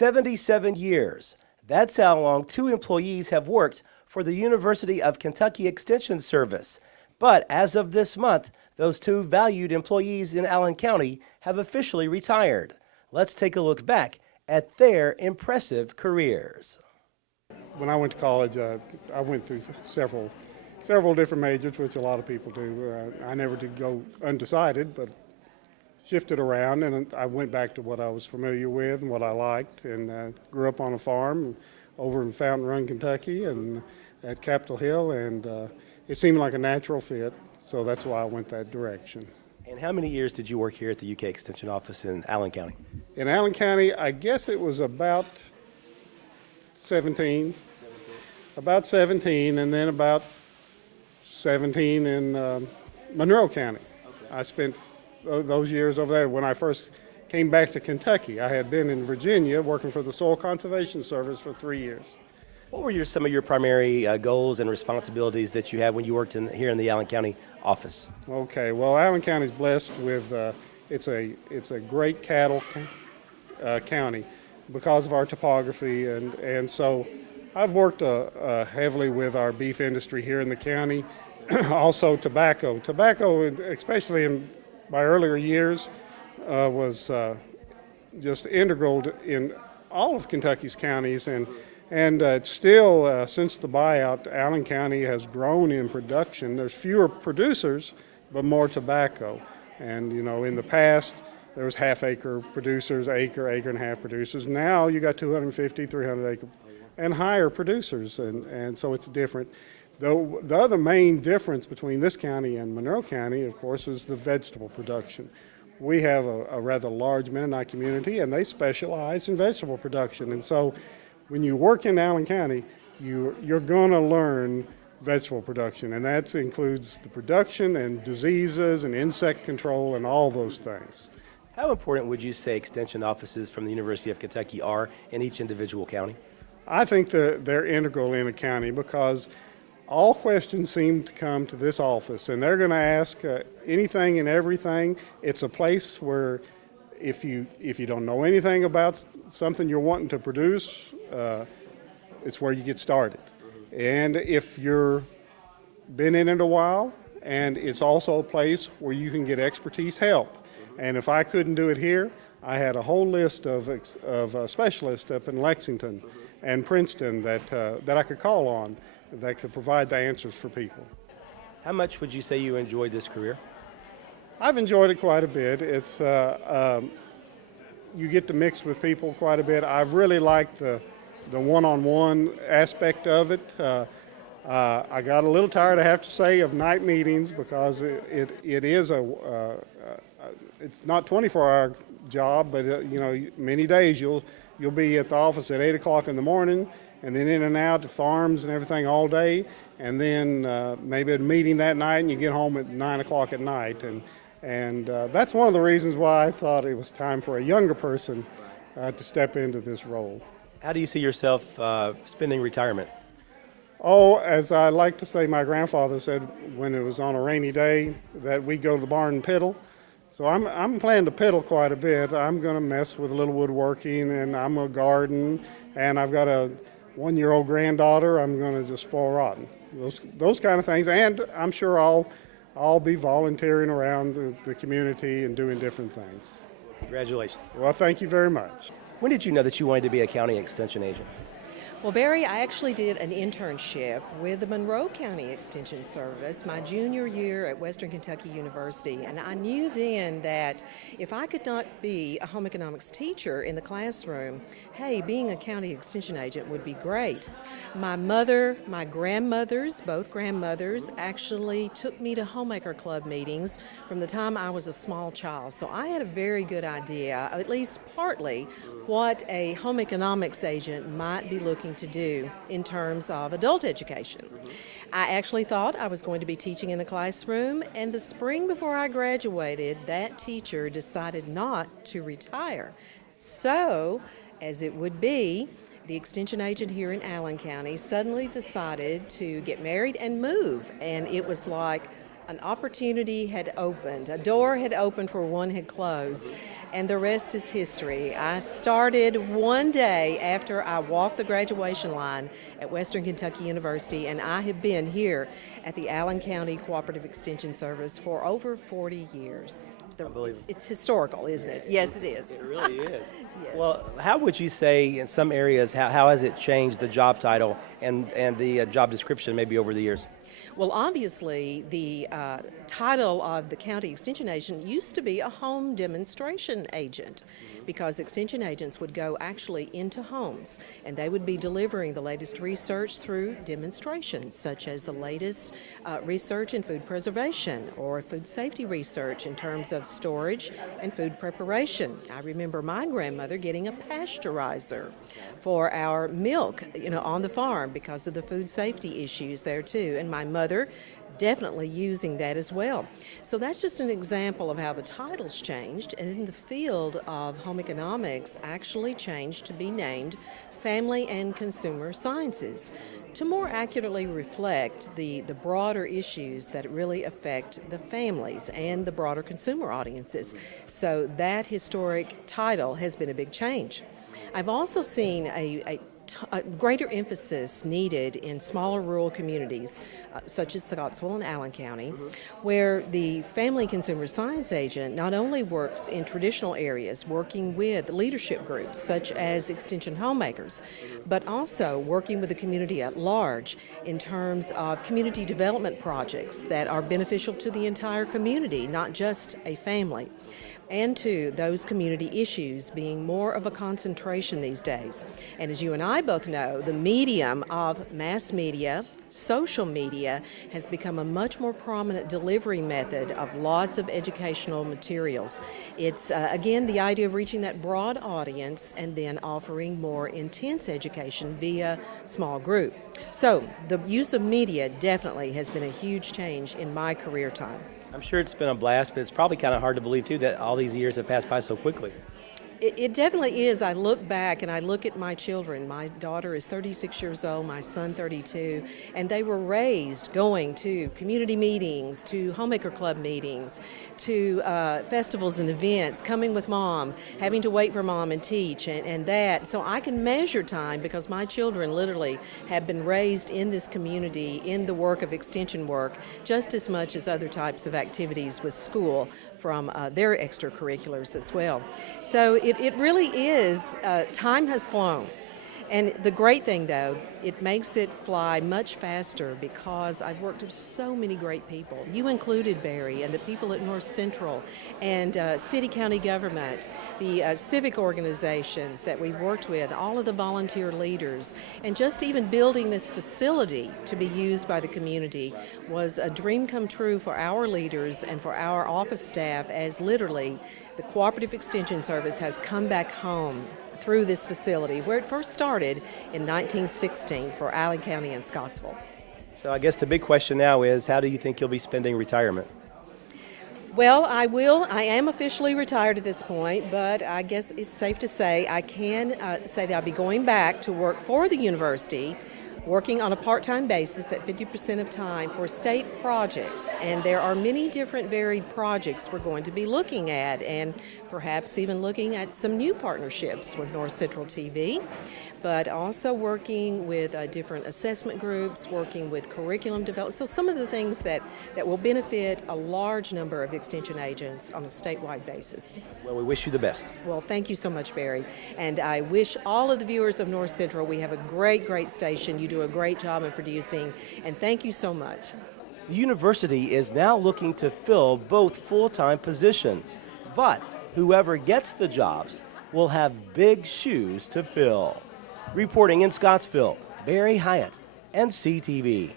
77 years. That's how long two employees have worked for the University of Kentucky Extension Service. But as of this month, those two valued employees in Allen County have officially retired. Let's take a look back at their impressive careers. When I went to college, I went through several different majors, which a lot of people do. I never did go undecided, but shifted around, and I went back to what I was familiar with and what I liked, and grew up on a farm over in Fountain Run, Kentucky, and at Capitol Hill, and it seemed like a natural fit, so that's why I went that direction. And how many years did you work here at the UK Extension office in Allen County? In Allen County, I guess it was about 17, and then about 17 in Monroe County. Okay. I spent those years over there. When I first came back to Kentucky, I had been in Virginia working for the Soil Conservation Service for 3 years. What were some of your primary goals and responsibilities that you had when you worked here in the Allen County office? Okay, well, Allen County is blessed with it's a great cattle county because of our topography, and so I've worked heavily with our beef industry here in the county. Also tobacco. Tobacco, especially in my earlier years, was just integral in all of Kentucky's counties, and still, since the buyout, Allen County has grown in production. There's fewer producers, but more tobacco. And you know, in the past, there was half-acre producers, acre and a half producers. Now you got 250, 300 acre and higher producers, and so it's different. The other main difference between this county and Monroe County, of course, is the vegetable production. We have a rather large Mennonite community, and they specialize in vegetable production. And so when you work in Allen County, you're going to learn vegetable production, and that includes the production and diseases and insect control and all those things. How important would you say extension offices from the University of Kentucky are in each individual county? I think they're integral in a county because all questions seem to come to this office, and they're going to ask anything and everything. It's a place where if you don't know anything about something you're wanting to produce, it's where you get started. And if you're been in it a while, and it's also a place where you can get expertise help. And if I couldn't do it here, I had a whole list of specialists up in Lexington and Princeton that I could call on that could provide the answers for people. How much would you say you enjoyed this career? I've enjoyed it quite a bit. It's you get to mix with people quite a bit. I've really liked the one-on-one aspect of it. I got a little tired, I have to say, of night meetings because it is it's not 24-hour job, but you know, many days you'll be at the office at 8 o'clock in the morning, and then in and out to farms and everything all day, and then maybe a meeting that night, and you get home at 9 o'clock at night, and that's one of the reasons why I thought it was time for a younger person to step into this role. How do you see yourself spending retirement? Oh, as I like to say, my grandfather said when it was on a rainy day that we'd go to the barn and piddle. So I'm planning to piddle quite a bit. I'm going to mess with a little woodworking, and I'm going to garden, and I've got a 1-year-old granddaughter. I'm going to just spoil rotten. Those kind of things, and I'm sure I'll be volunteering around the community and doing different things. Congratulations. Well, thank you very much. When did you know that you wanted to be a county extension agent? Well, Barry, I actually did an internship with the Monroe County Extension Service my junior year at Western Kentucky University, and I knew then that if I could not be a home economics teacher in the classroom, hey, being a county extension agent would be great. My grandmothers, both grandmothers, actually took me to homemaker club meetings from the time I was a small child, so I had a very good idea, at least partly, what a home economics agent might be looking to do in terms of adult education. I actually thought I was going to be teaching in the classroom, and the spring before I graduated, that teacher decided not to retire. So, as it would be, the extension agent here in Allen County suddenly decided to get married and move, and it was like, an opportunity had opened, a door had opened where one had closed, and the rest is history. I started one day after I walked the graduation line at Western Kentucky University, and I have been here at the Allen County Cooperative Extension Service for over 40 years. Unbelievable. It's historical, isn't it? Yes, it is. It really is. Yes. Well, how would you say in some areas, how has it changed the job title and the job description maybe over the years? Well, obviously, the title of the county extension agent used to be a home demonstration agent, because extension agents would go actually into homes and they would be delivering the latest research through demonstrations, such as the latest research in food preservation or food safety research in terms of storage and food preparation. I remember my grandmother getting a pasteurizer for our milk, on the farm because of the food safety issues there too, and my mother definitely using that as well. So that's just an example of how the titles changed, and then the field of home economics actually changed to be named Family and Consumer Sciences to more accurately reflect the broader issues that really affect the families and the broader consumer audiences. So that historic title has been a big change. I've also seen a greater emphasis needed in smaller rural communities, such as Scottsville and Allen County, where the Family Consumer Science Agent not only works in traditional areas, working with leadership groups such as Extension Homemakers, but also working with the community at large in terms of community development projects that are beneficial to the entire community, not just a family, and to those community issues being more of a concentration these days. And as you and I both know, the medium of mass media, social media, has become a much more prominent delivery method of lots of educational materials. It's, again, the idea of reaching that broad audience and then offering more intense education via small group. So the use of media definitely has been a huge change in my career time. I'm sure it's been a blast, but it's probably kind of hard to believe, too, that all these years have passed by so quickly. It definitely is. I look back and I look at my children. My daughter is 36 years old, my son 32, and they were raised going to community meetings, to homemaker club meetings, to festivals and events, coming with mom, having to wait for mom and teach and that. So I can measure time because my children literally have been raised in this community, in the work of extension work, just as much as other types of activities with school from their extracurriculars as well. So it really is, time has flown. And the great thing, though, it makes it fly much faster because I've worked with so many great people. You included, Barry, and the people at North Central, and city county government, the civic organizations that we've worked with, all of the volunteer leaders, and just even building this facility to be used by the community was a dream come true for our leaders and for our office staff, as literally the Cooperative Extension Service has come back home through this facility, where it first started in 1916 for Allen County and Scottsville. So I guess the big question now is, how do you think you'll be spending retirement? Well, I will. I am officially retired at this point, but I guess it's safe to say I can say that I'll be going back to work for the university, working on a part-time basis at 50% of time for state projects. And there are many different varied projects we're going to be looking at, and perhaps even looking at some new partnerships with North Central TV, but also working with different assessment groups, working with curriculum development. So some of the things that will benefit a large number of extension agents on a statewide basis. Well, we wish you the best. Well, thank you so much, Barry. And I wish all of the viewers of North Central, we have a great, great station. You do a great job in producing, and thank you so much. The university is now looking to fill both full-time positions, but whoever gets the jobs will have big shoes to fill. Reporting in Scottsville, Barry Hyatt, NCTV.